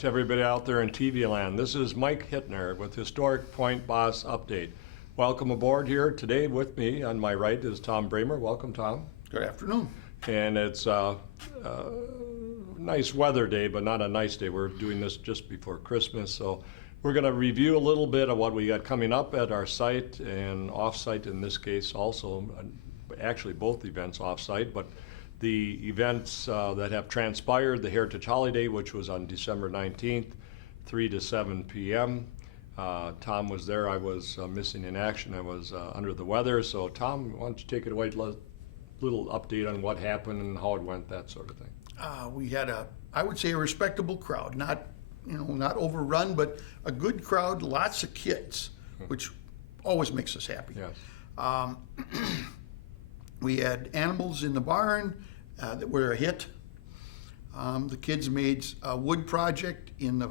to everybody out there in TV land. This is Mike Hittner with Historic Point Basse Update. Welcome aboard here. Today with me on my right is Tom Bramer. Welcome, Tom. Good afternoon. And it's a nice weather day, but not a nice day. We're doing this just before Christmas, so we're going to review a little bit of what we got coming up at our site and off-site in this case also. Actually, both events off-site, but the events that have transpired, the Heritage Holiday, which was on December 19th, 3 to 7 p.m. Tom was there. I was missing in action. I was under the weather. So, Tom, why don't you take it away, little update on what happened and how it went, that sort of thing. We had I would say, a respectable crowd. Not overrun, but a good crowd. Lots of kids, which always makes us happy. Yes. We had animals in the barn that were a hit. The kids made a wood project in the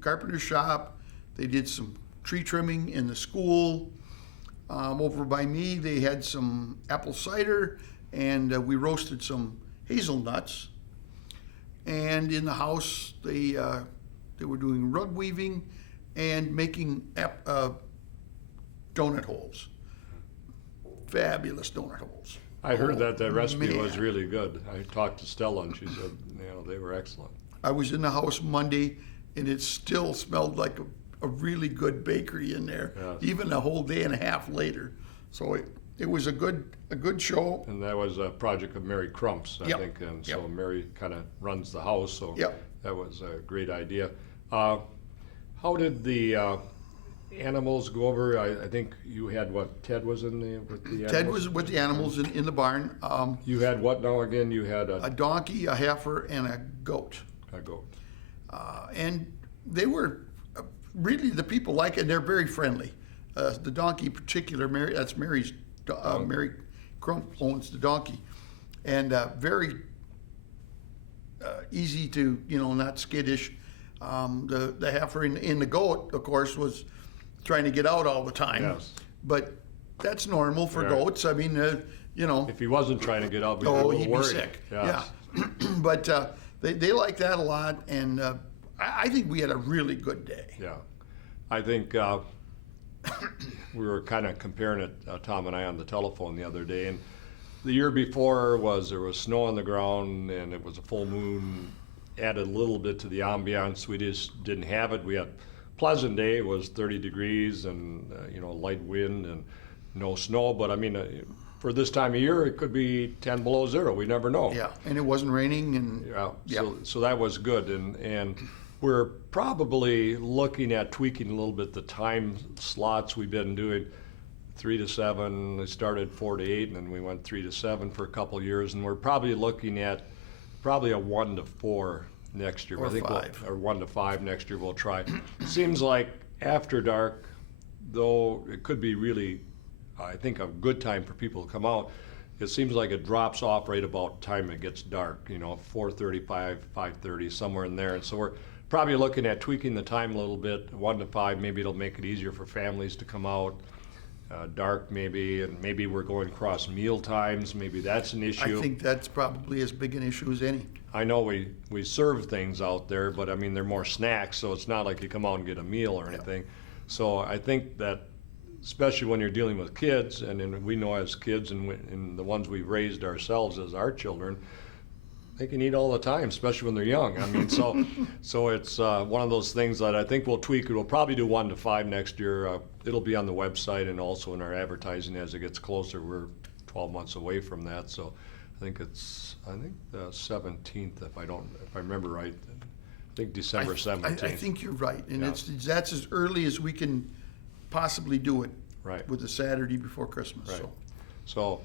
carpenter shop. They did some tree trimming in the school. Over by me, they had some apple cider, and we roasted some hazelnuts. And in the house, they were doing rug weaving and making donut holes. Fabulous donut holes. I heard that recipe was really good. I talked to Stella and she said, they were excellent. I was in the house Monday and it still smelled like a really good bakery in there, yes. Even a whole day and a half later. So it was a good show. And that was a project of Mary Crump's, I Yep. think, and Yep. so Mary kind of runs the house, so Yep. that was a great idea. How did the animals go over? I think you had what? Ted was in with the animals? Ted was with the animals in the barn. You had what now again? You had A donkey, a heifer, and a goat. a goat. And they were really, the people like it, and they're very friendly. The donkey in particular, that's Mary's, Mary Crump owns the donkey. And very easy to, not skittish. The heifer in the goat, of course, was trying to get out all the time. Yes. But that's normal for Yeah. goats. I mean, If he wasn't trying to get out, we'd be a oh, little he'd be worried. sick. Yes. Yeah. But they like that a lot, and I think we had a really good day. Yeah, I think we were kind of comparing it, Tom and I, on the telephone the other day, and the year before there was snow on the ground and it was a full moon, added a little bit to the ambiance. We just didn't have it. We had a pleasant day. It was 30 degrees and light wind and no snow, but I mean, for this time of year, it could be 10 below zero. We never know. Yeah, and it wasn't raining, and Yeah, so that was good, and we're probably looking at tweaking a little bit the time slots we've been doing. 3 to 7, we started 4 to 8, and then we went 3 to 7 for a couple of years, and we're probably looking at a 1 to 4 next year. Or I think 5. Or 1 to 5 next year we'll try. Seems like after dark, though it could be really, I think, a good time for people to come out. It seems like it drops off right about time it gets dark, 4:35, 5:30, somewhere in there. And so we're probably looking at tweaking the time a little bit, 1 to 5. Maybe it'll make it easier for families to come out. Dark maybe, and maybe we're going across meal times. Maybe that's an issue. I think that's probably as big an issue as any. I know we serve things out there, but I mean, they're more snacks, so it's not like you come out and get a meal or anything. So I think that, especially when you're dealing with kids, and we know as kids and the ones we've raised ourselves as our children, they can eat all the time, especially when they're young. I mean, so it's one of those things that I think we'll tweak. We'll probably do 1 to 5 next year. It'll be on the website and also in our advertising as it gets closer. We're 12 months away from that, so I think the 17th, if I remember right. I think December 17th. I think you're right, and Yeah. that's as early as we can possibly do it. Right. With the Saturday before Christmas. Right. So. So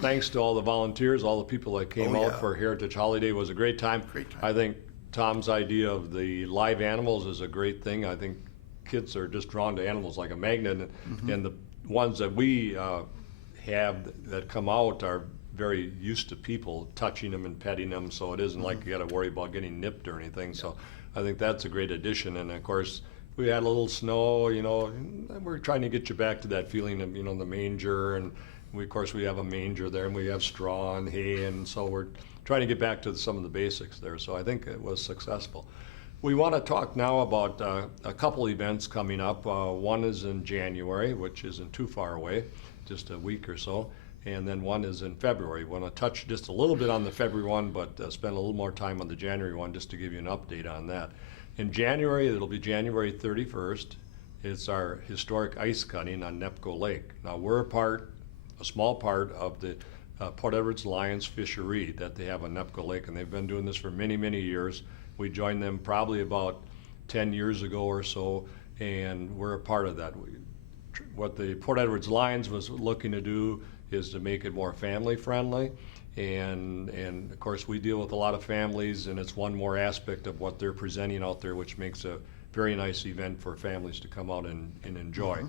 thanks to all the volunteers, all the people that came Oh, out yeah. for Heritage Holiday. It was a great time. Great time. I think Tom's idea of the live animals is a great thing. I think kids are just drawn to animals like a magnet, and the ones that we have that come out are very used to people touching them and petting them, so it isn't like you got to worry about getting nipped or anything. So I think that's a great addition, and of course we had a little snow, and we're trying to get you back to that feeling of, the manger, and of course we have a manger there, and we have straw and hay, and so we're trying to get back to some of the basics there. So I think it was successful. We want to talk now about a couple events coming up. One is in January, which isn't too far away, just a week or so. And then one is in February. We want to touch just a little bit on the February one, but spend a little more time on the January one just to give you an update on that. In January, it'll be January 31st. It's our historic ice cutting on Nepco Lake. Now, we're a small part of the Port Edwards Lions fishery that they have on Nepco Lake, and they've been doing this for many, many years. We joined them probably about 10 years ago or so, and we're a part of that. What the Port Edwards Lions was looking to do is to make it more family friendly, and of course we deal with a lot of families, and it's one more aspect of what they're presenting out there, which makes a very nice event for families to come out and enjoy. Mm-hmm.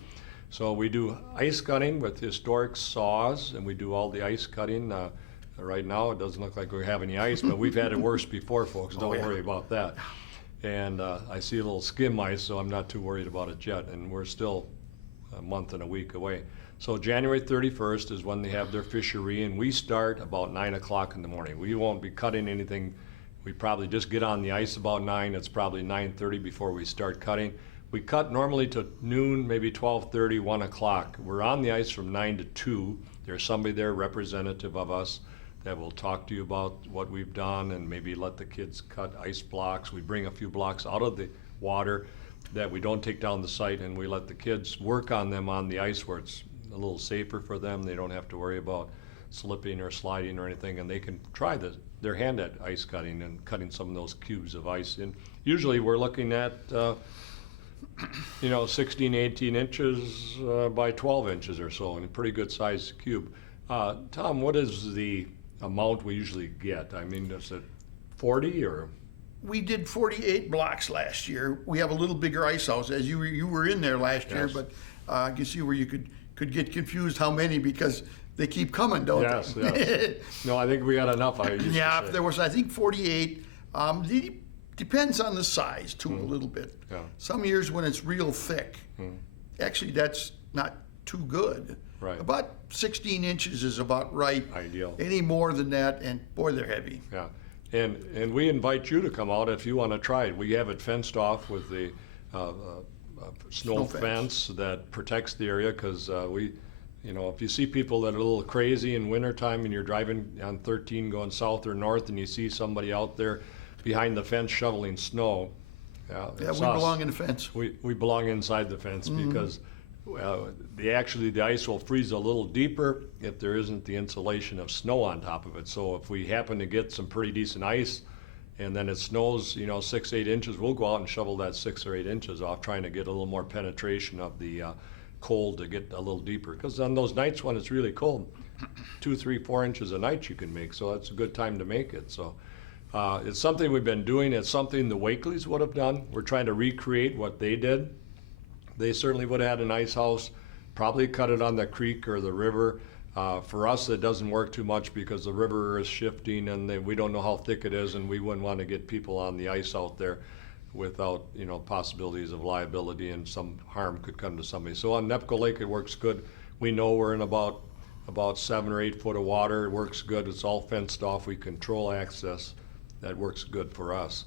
So we do ice cutting with historic saws, and we do all the ice cutting. Right now, it doesn't look like we have any ice, but we've had it worse before, folks. Don't worry about that. And I see a little skim ice, so I'm not too worried about it yet. And we're still a month and a week away. So January 31st is when they have their fishery, and we start about 9 o'clock in the morning. We won't be cutting anything. We probably just get on the ice about 9. It's probably 9:30 before we start cutting. We cut normally to noon, maybe 12:30, 1 o'clock. We're on the ice from 9 to 2. There's somebody there, representative of us, that will talk to you about what we've done and maybe let the kids cut ice blocks. We bring a few blocks out of the water that we don't take down the site, and we let the kids work on them on the ice where it's a little safer for them. They don't have to worry about slipping or sliding or anything, and they can try their hand at ice cutting and cutting some of those cubes of ice. And usually we're looking at 16, 18 inches by 12 inches or so, and a pretty good sized cube. Tom, what is the amount we usually get? I mean, is it 40 or? We did 48 blocks last year. We have a little bigger ice house, as you were in there last year, Yes. but I can see where you could get confused how many, because they keep coming, don't Yes, they? yes. No, I think we got enough. I used to Yeah, say. there was, I think, 48. Depends on the size, too, a little bit. Yeah. Some years when it's real thick, actually that's not too good. Right. About 16 inches is about right. Ideal. Any more than that, and boy, they're heavy. Yeah, and we invite you to come out if you want to try it. We have it fenced off with the snow Snow fence. fence that protects the area, because if you see people that are a little crazy in wintertime and you're driving on 13 going south or north and you see somebody out there behind the fence shoveling snow, Yeah, it's we us. belong in the fence. We belong inside the fence, because the ice will freeze a little deeper if there isn't the insulation of snow on top of it. So if we happen to get some pretty decent ice and then it snows 6, 8 inches, we'll go out and shovel that 6 or 8 inches off, trying to get a little more penetration of the cold to get a little deeper. Because on those nights when it's really cold, 2, 3, 4 inches a night you can make, so that's a good time to make it. So it's something we've been doing. It's something the Wakeleys would have done. We're trying to recreate what they did. They certainly would have had an ice house, probably cut it on the creek or the river. For us, it doesn't work too much because the river is shifting and we don't know how thick it is, and we wouldn't want to get people on the ice out there without possibilities of liability, and some harm could come to somebody. So on Nepco Lake, it works good. We know we're in about 7 or 8 foot of water. It works good. It's all fenced off. We control access. That works good for us.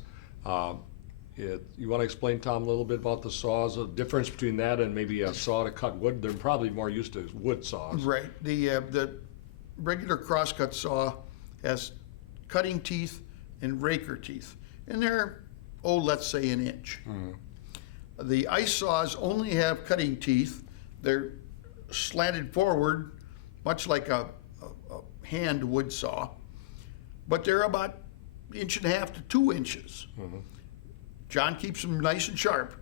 You want to explain, Tom, a little bit about the saws, the difference between that and maybe a saw to cut wood? They're probably more used to wood saws. Right. The regular crosscut saw has cutting teeth and raker teeth, and they're, let's say an inch. The ice saws only have cutting teeth. They're slanted forward, much like a hand wood saw, but they're about 1.5 to 2 inches. John keeps them nice and sharp,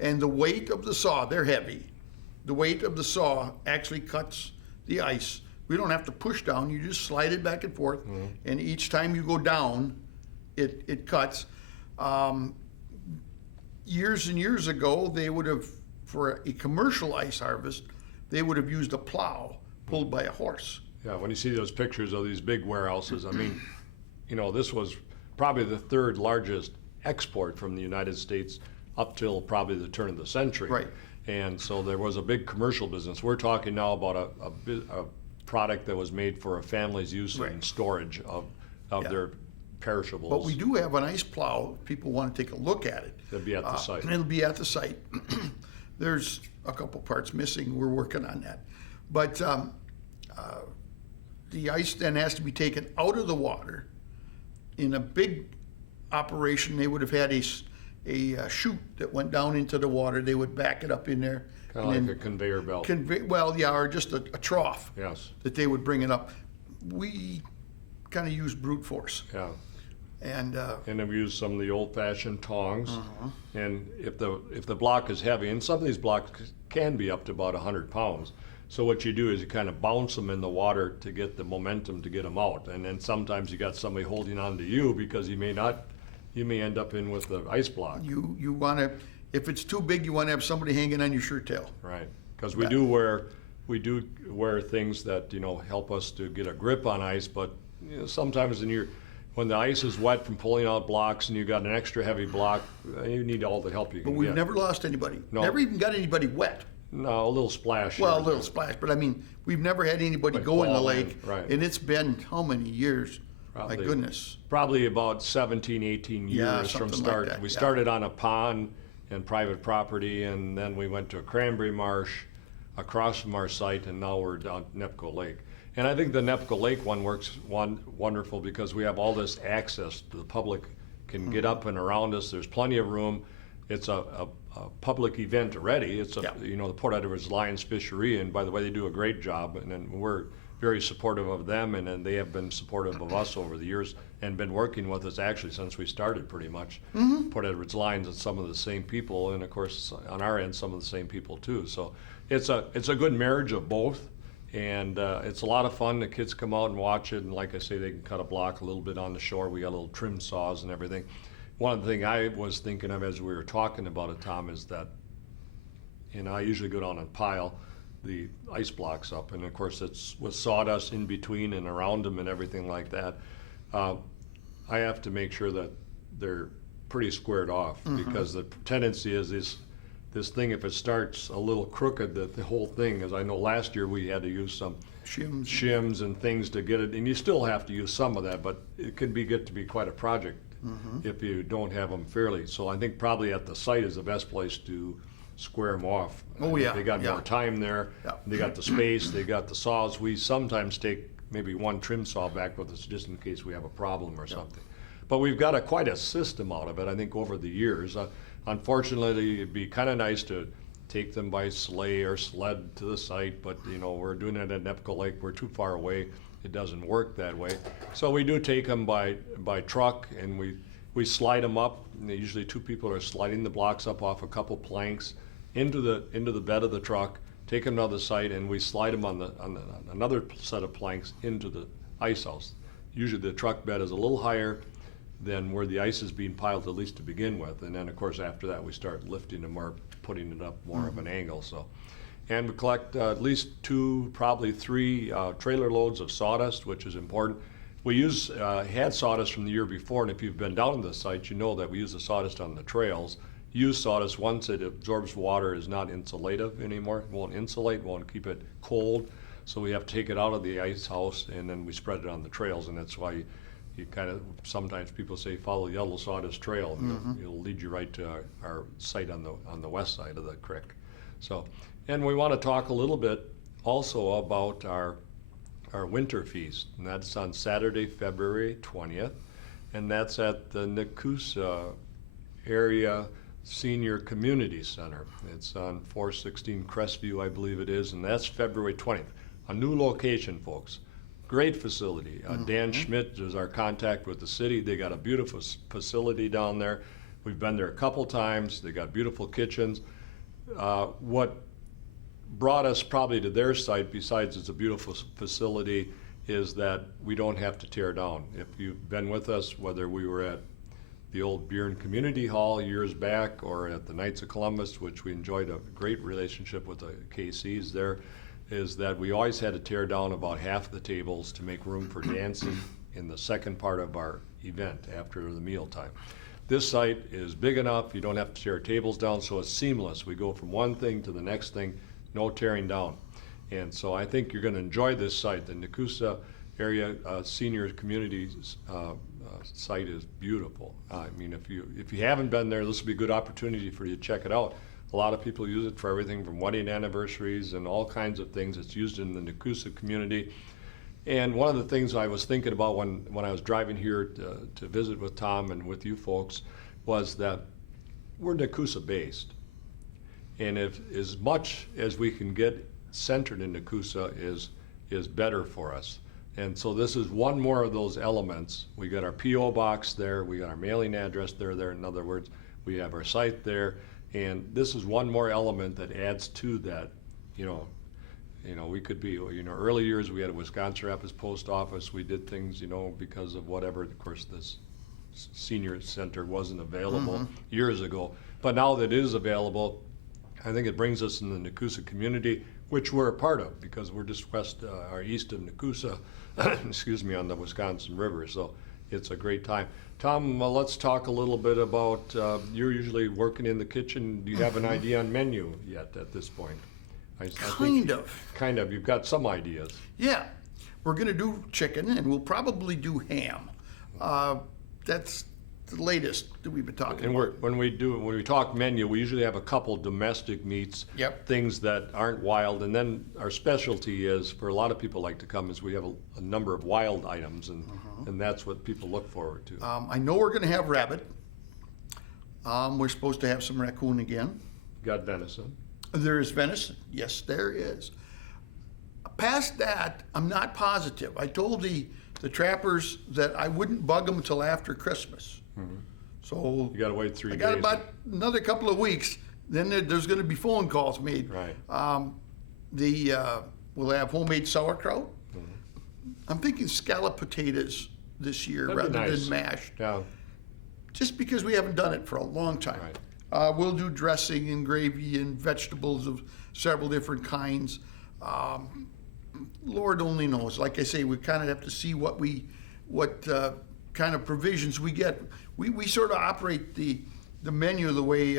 and the weight of the saw, they're heavy. The weight of the saw actually cuts the ice. We don't have to push down, you just slide it back and forth, and each time you go down, it cuts. Years and years ago, they would have, for a commercial ice harvest, they would have used a plow pulled by a horse. Yeah, when you see those pictures of these big warehouses, I mean, this was probably the 3rd largest export from the United States up till probably the turn of the century. Right. And so there was a big commercial business. We're talking now about a product that was made for a family's use Right. and storage of of Yeah. their perishables. But we do have an ice plow, if people want to take a look at it. It'll be at the site. And it'll be at the site. There's a couple parts missing, we're working on that. But the ice then has to be taken out of the water. In a big operation, they would have had a chute that went down into the water, they would back it up in there. Kind of and like a conveyor belt. Well, yeah, or just a trough Yes, that they would bring it up. We kind of use brute force. yeah. And And we use some of the old-fashioned tongs. Uh-huh. And if the block is heavy, and some of these blocks can be up to about 100 pounds. So what you do is you kind of bounce them in the water to get the momentum to get them out. And then sometimes you got somebody holding on to you because you may end up in with the ice block. you want to, if it's too big, you want to have somebody hanging on your shirt tail. Right, because we do wear things that, help us to get a grip on ice, but sometimes when the ice is wet from pulling out blocks and you got an extra heavy block, you need all the help you But can we've get. never lost anybody. No. Never even got anybody wet. No, a little splash. Well, a here. little splash, but I mean, we've never had anybody Like go in the fall in, lake. right. And it's been how many years? Probably- My goodness. Probably about 17, 18 Yeah, years from something like start. that, We yeah. started on a pond and private property, and then we went to a cranberry marsh across from our site, and now we're down Nepco Lake. And I think the Nepco Lake one works wonderful because we have all this access. The public can get up and around us. There's plenty of room. It's a public event already. It's Yeah. the Port Edwards Lions Fishery, and by the way, they do a great job, and then we're very supportive of them, and then they have been supportive of us over the years and been working with us actually since we started pretty much. Port Edwards Lions and some of the same people, and of course on our end some of the same people too. So it's a good marriage of both, and it's a lot of fun. The kids come out and watch it, and like I say, they can cut a block a little bit on the shore. We got little trim saws and everything. One of the things I was thinking of as we were talking about it, Tom, is that I usually go down and pile the ice blocks up, and of course it's with sawdust in between and around them and everything like that. I have to make sure that they're pretty squared off, because the tendency is this thing, if it starts a little crooked, the whole thing, as I know last year we had to use some shims and things to get it, and you still have to use some of that, but it can get to be quite a project if you don't have them fairly. So I think probably at the site is the best place to square them off. Oh, yeah, They got yeah. more time there. Yeah. They got the space, they got the saws. We sometimes take maybe one trim saw back with us just in case we have a problem or something. But we've got quite a system out of it, I think, over the years. Unfortunately, it'd be kind of nice to take them by sleigh or sled to the site, but we're doing it at Nepco Lake. We're too far away. It doesn't work that way. So we do take them by truck, and we slide them up. And usually two people are sliding the blocks up off a couple planks into the bed of the truck, take them to the site, and we slide them on another set of planks into the ice house. Usually the truck bed is a little higher than where the ice is being piled, at least to begin with, and then of course after that we start lifting them or putting it up more of an angle. So, and we collect at least 2, probably 3 trailer loads of sawdust, which is important. We had sawdust from the year before, and if you've been down to the site, you know that we use the sawdust on the trails. Use sawdust once it absorbs water is not insulative anymore. It won't insulate, won't keep it cold. So we have to take it out of the ice house, and then we spread it on the trails, and that's why you kind of, sometimes people say follow the yellow sawdust trail, and it'll lead you right to our site on the west side of the creek. So, and we want to talk a little bit also about our winter feast, and that's on Saturday, February 20th, and that's at the Nekoosa Area Senior Community Center. It's on 416 Crestview, I believe it is, and that's February 20th. A new location, folks. Great facility. Dan Schmidt is our contact with the city. They got a beautiful facility down there. We've been there a couple times. They got beautiful kitchens. What brought us probably to their site, besides it's a beautiful facility, is that we don't have to tear down. If you've been with us, whether we were at the old Buren Community Hall years back or at the Knights of Columbus, which we enjoyed a great relationship with the KCs there, is that we always had to tear down about half the tables to make room for dancing in the second part of our event after the meal time. This site is big enough, you don't have to tear tables down, so it's seamless. We go from one thing to the next thing, no tearing down. And so I think you're gonna enjoy this site. The Nekoosa area senior community site is beautiful. I mean, if you haven't been there, this would be a good opportunity for you to check it out. A lot of people use it for everything from wedding anniversaries and all kinds of things. It's used in the Nakusa community. And one of the things I was thinking about when I was driving here to visit with Tom and with you folks was that we're Nakusa based. And if as much as we can get centered in Nakusa is better for us. And so this is one more of those elements. We got our P.O. box there, we got our mailing address there. In other words, we have our site there. And this is one more element that adds to that. We could be, early years we had a Wisconsin Rapids post office. We did things, because of whatever. Of course, this senior center wasn't available years ago. But now that it is available, I think it brings us in the Nakusa community, which we're a part of because we're just east of Nakusa, excuse me, on the Wisconsin River. So it's a great time. Tom, let's talk a little bit about, you're usually working in the kitchen. Do you have an idea on menu yet at this point? Kind of. You've got some ideas. Yeah, we're going to do chicken, and we'll probably do ham. That's the latest that we've been talking And about. when we talk menu, we usually have a couple domestic meats, Yep. things that aren't wild, and then our specialty is, for a lot of people like to come, is we have a number of wild items, and that's what people look forward to. I know we're going to have rabbit. We're supposed to have some raccoon again. Got venison. There is venison. Yes, there is. Past that, I'm not positive. I told the trappers that I wouldn't bug them until after Christmas. So You got to wait 3 I days. got about another couple of weeks. Then there's going to be phone calls made. Right. We'll have homemade sauerkraut. I'm thinking scallop potatoes this year That'd be rather nice. than mashed, Yeah. just because we haven't done it for a long time. Right. We'll do dressing and gravy and vegetables of several different kinds. Lord only knows. Like I say, we kind of have to see what kind of provisions we get. We sort of operate the menu the way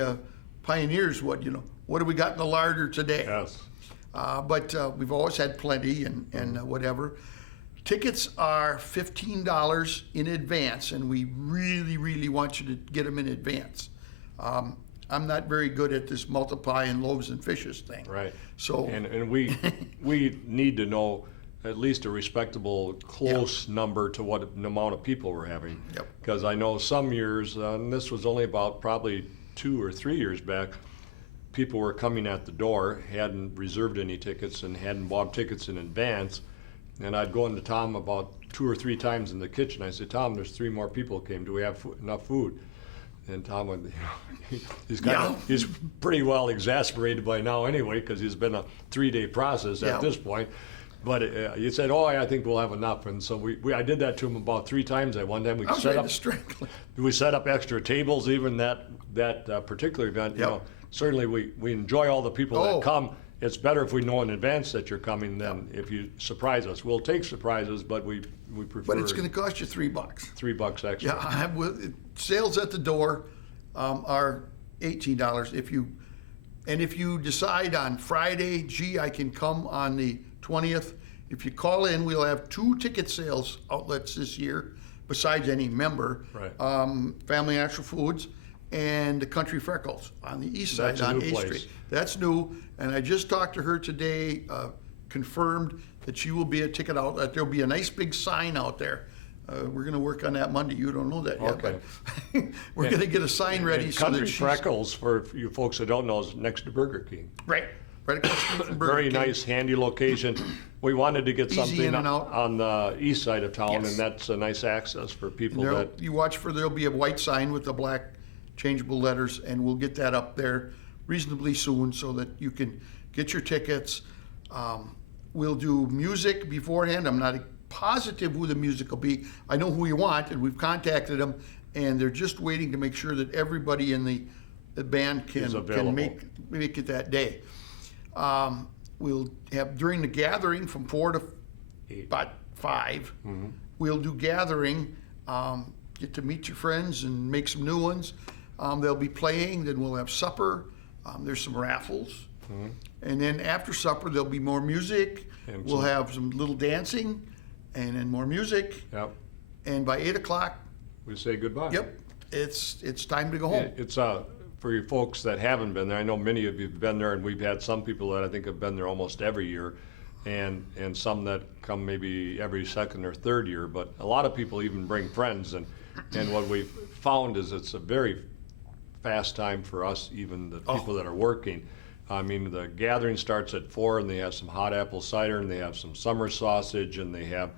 pioneers would. What do we got in the larder today? Yes. But we've always had plenty and whatever. Tickets are $15 in advance, and we really, really want you to get them in advance. I'm not very good at this multiplying loaves and fishes thing. Right. So and we need to know at least a respectable close number to what amount of people we're having. Yep. Because I know some years, and this was only about probably 2 or 3 years back, people were coming at the door, hadn't reserved any tickets and hadn't bought tickets in advance. And I'd go into Tom about 2 or 3 times in the kitchen. I said, Tom, there's 3 more people came. Do we have enough food? And Tom would, he's pretty well exasperated by now anyway, because it's been a 3-day process at this point. But he said, I think we'll have enough. And so I did that to him about 3 times. At one time we set up extra tables, even that particular event. Certainly we enjoy all the people that come. It's better if we know in advance that you're coming than if you surprise us. We'll take surprises, but we prefer. But it's going to cost you $3. $3 extra. Yeah, sales at the door are $18. If you decide on Friday, I can come on the 20th. If you call in, we'll have 2 ticket sales outlets this year, besides any member. Right. Family Natural Foods and the Country Freckles on the east side on A Street. That's new, and I just talked to her today, confirmed that she will be a ticket outlet. There'll be a nice big sign out there. We're going to work on that Monday. You don't know that yet, Okay. but we're going to get a sign ready And so Country that she's... Freckles, for you folks that don't know, is next to Burger King. Right across the street from Burger Very King. nice, handy location. We wanted to get Easy something in and out. on the east side of town, Yes. and that's a nice access for people that. You watch for, there'll be a white sign with the black changeable letters, and we'll get that up there reasonably soon so that you can get your tickets. We'll do music beforehand. I'm not positive who the music will be. I know who we want, and we've contacted them, and they're just waiting to make sure that everybody in the band can make it that day. We'll have, during the gathering from 4 to about 5, we'll do gathering, get to meet your friends and make some new ones. They'll be playing, then we'll have supper. There's some raffles. And then after supper, there'll be more music. We'll have some little dancing. and then more music, Yep. and by 8 o'clock, We say goodbye. yep, it's time to go home. It's for you folks that haven't been there. I know many of you've been there, and we've had some people that I think have been there almost every year, and some that come maybe every second or third year. But a lot of people even bring friends, and what we've found is it's a very fast time for us, even the people that are working. I mean, the gathering starts at 4, and they have some hot apple cider, and they have some summer sausage, and they have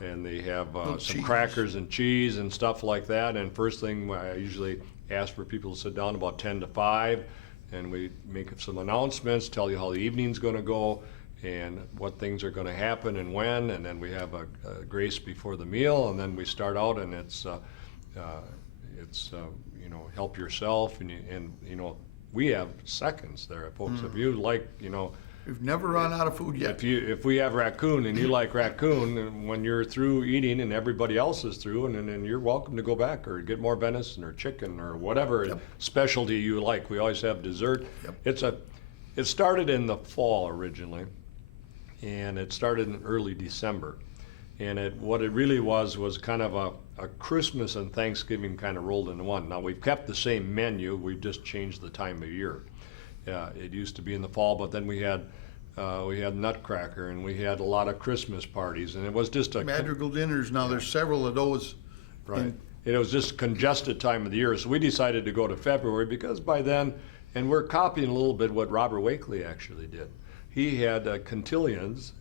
some cheese. crackers and cheese and stuff like that. And first thing, I usually ask for people to sit down about 10 to 5, and we make some announcements, tell you how the evening's going to go and what things are going to happen and when, and then we have a grace before the meal, and then we start out, and it's you know, help yourself, and you know, we have seconds there, folks. If you like, you know, We've never run out of food yet. if we have raccoon and you like raccoon, and when you're through eating and everybody else is through, and then you're welcome to go back or get more venison or chicken or whatever specialty you like. We always have dessert. It started in the fall originally, and it started in early December. And what it really was kind of a Christmas and Thanksgiving kind of rolled into one. Now, we've kept the same menu, we've just changed the time of year. It used to be in the fall, but then we had Nutcracker, and we had a lot of Christmas parties, and it was just a Madrigal dinners, now there's several of those. right. And It was just congested time of the year, so we decided to go to February because by then, and we're copying a little bit what Robert Wakely actually did. He had cotillions,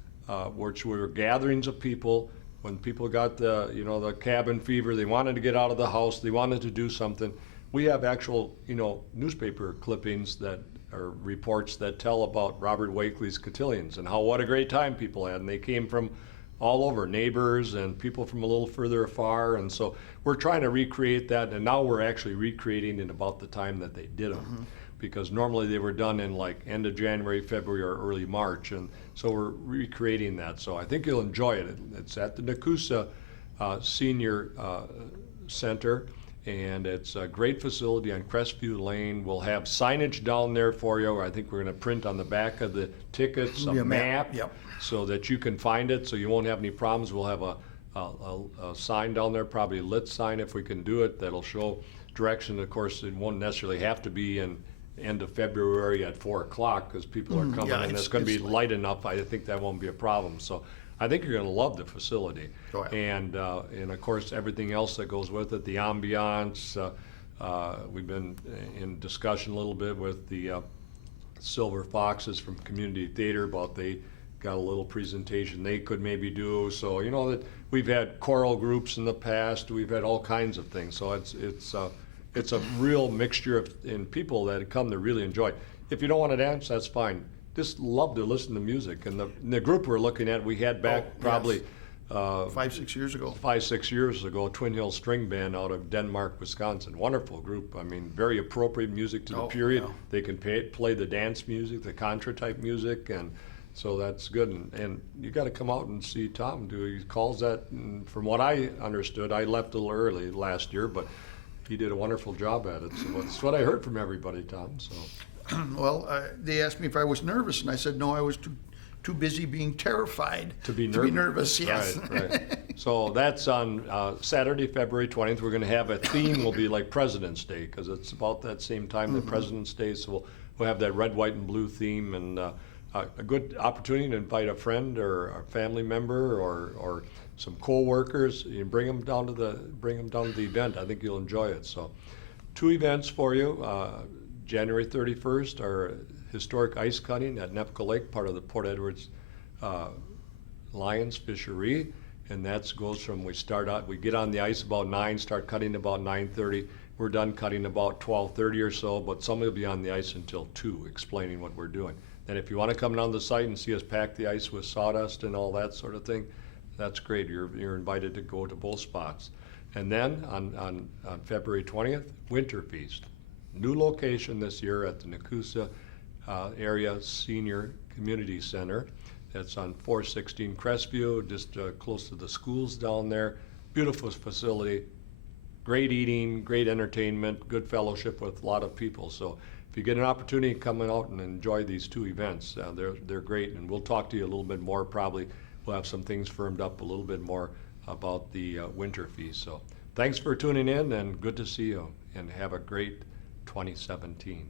which were gatherings of people. When people got the cabin fever, they wanted to get out of the house, they wanted to do something. We have actual, newspaper clippings that are reports that tell about Robert Wakely's cotillions and what a great time people had. And they came from all over, neighbors and people from a little further afar. And so we're trying to recreate that. And now we're actually recreating in about the time that they did them. Because normally they were done in like end of January, February, or early March. And so we're recreating that. So I think you'll enjoy it. It's at the Nakusa Senior Center. And it's a great facility on Crestview Lane. We'll have signage down there for you. I think we're going to print on the back of the tickets a map so that you can find it, so you won't have any problems. We'll have a sign down there, probably a lit sign if we can do it, that'll show direction. Of course, it won't necessarily have to be in end of February at 4 o'clock because people are coming and it's going to be light enough. I think that won't be a problem. So I think you're going to love the facility. And of course, everything else that goes with it, the ambiance. We've been in discussion a little bit with the Silver Foxes from Community Theater about they got a little presentation they could maybe do. So, that we've had choral groups in the past. We've had all kinds of things. So it's a real mixture in people that come to really enjoy. If you don't want to dance, that's fine. Just love to listen to music. And the group we're looking at, we had back probably 5-6 years ago. 5-6 years ago, Twin Hill String Band out of Denmark, Wisconsin. Wonderful group. I mean, very appropriate music to the period. Yeah. They can play the dance music, the contra type music, and so that's good. And you got to come out and see Tom do. He calls that. And from what I understood, I left a little early last year, but he did a wonderful job at it. So that's what I heard from everybody, Tom. So. Well, they asked me if I was nervous, and I said no, I was too busy being terrified to be nervous. Yes. Right. So that's on Saturday, February 20th. We're going to have a theme. Will be like President's Day because it's about that same time that President's Day. So we'll have that red, white, and blue theme, and a good opportunity to invite a friend or a family member or some co-workers. You bring them down to the event. I think you'll enjoy it. So, 2 events for you. January 31st, our historic ice cutting at Nepco Lake, part of the Port Edwards Lions Fishery, and that goes from we get on the ice about 9, start cutting about 9:30. We're done cutting about 12:30 or so, but some will be on the ice until 2, explaining what we're doing. And if you want to come down the site and see us pack the ice with sawdust and all that sort of thing, that's great. You're invited to go to both spots. And then on February 20th, Winter Feast. New location this year at the Nakusa Area Senior Community Center. That's on 416 Crestview, just close to the schools down there. Beautiful facility, great eating, great entertainment, good fellowship with a lot of people. So if you get an opportunity, come out and enjoy these 2 events. They're great, and we'll talk to you a little bit more probably we'll have some things firmed up a little bit more about the winter feast. So thanks for tuning in, and good to see you, and have a great 2017.